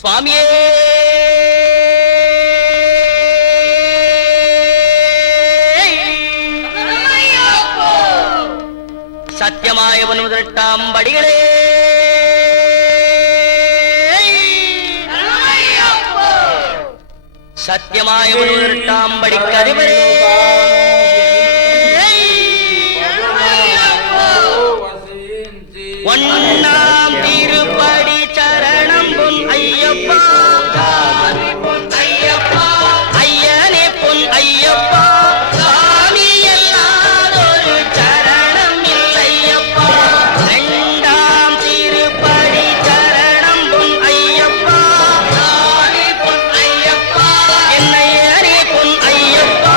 சுவாமியே சத்தியமாய ஒன்பதாம் படிகளே சத்தியமாய ஒன்பதாம் படிக்கு அதிபரே ஒன்னாம் திருப்படி சரணம் பொன் ஐயப்பா ஐயனே பொன் ஐயப்பா சாமி எல்லாதொரு சரணம் இல்லையப்பா இரண்டாம் திருப்படி சரணம் பொன் ஐயப்பா சாமி பொன் ஐயப்பா என்னையனே பொன் ஐயப்பா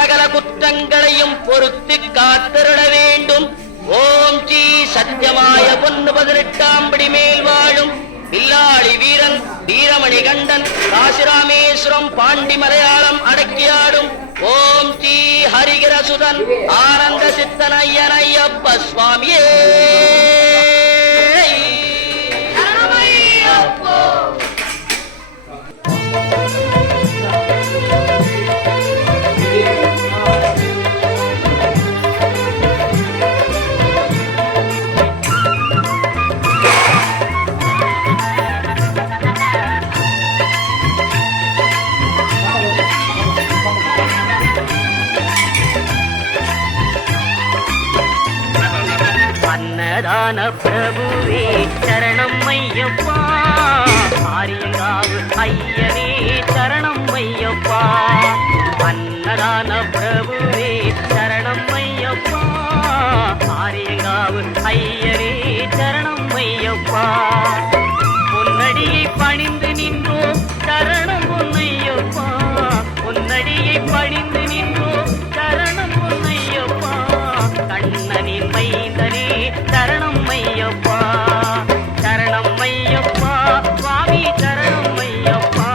சகல குற்றங்களையும் பொறுத்து காத்திருட வேண்டும். ஓம் ஸ்ரீ சத்தியமாய பொன்னு 18ஆம் படி மேல் வாழும் பில்லாளி வீரன் வீரமணி கண்டன் காசிராமேஸ்வரம் பாண்டி மலையாளம் அடக்கியாடும் ஓம் ஸ்ரீ ஹரிகிரசுதன் ஆனந்த சித்தன் ஐயன் ஐயப்ப சுவாமியே. அன்னதான பிரபுவே சரணம் ஐயப்பா, ஆரியங்காவு ஐயனே சரணம் ஐயப்பா. அன்னதான பிரபுவே சரணம் ஐயப்பா, ஆரியங்காவு ஐயனே சரணம் ஐயப்பா. பொன்னடியை பணிந்து நின்றோம் சரணம் பொன்னையப்பா, பொன்னடியை பணிந்து நின்றோம் சரணம் பொன்னையப்பா. கண்ணனின் மைந்தனே சரணம் ஐயப்பா, சரணம் ஐயப்பா சுவாமி சரணம் ஐயப்பா,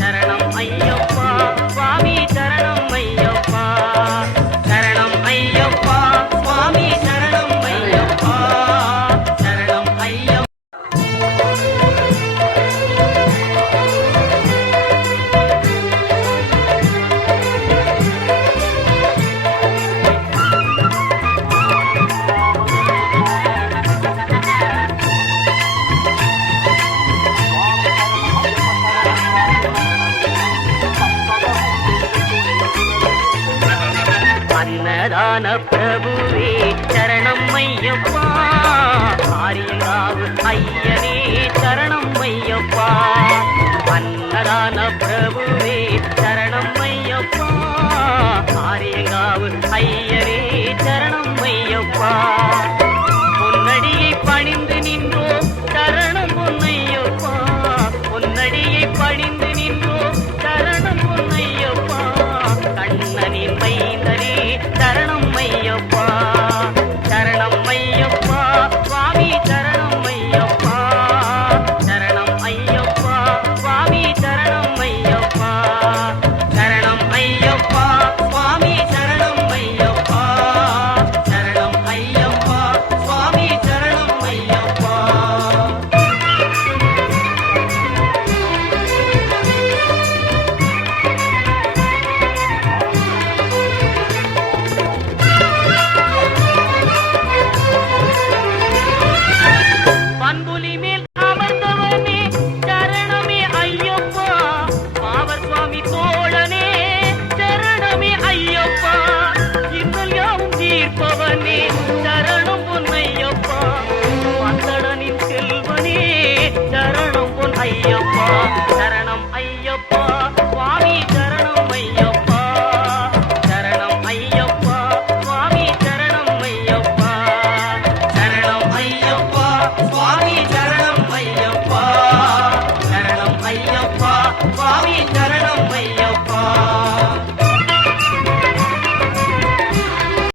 சரணம் ஐயப்பா சுவாமி சரணம் ஐயப்பா, சரணம் ஐயப்பா சுவாமி சரணம் ஐயப்பா, சரணம் ஐயப்பா. அன்னதான பிரபுவே சரணம் ஐயப்பா, ஆரியங்காவு ஐயனே சரணம் ஐயப்பா. அன்னதான பிரபுவே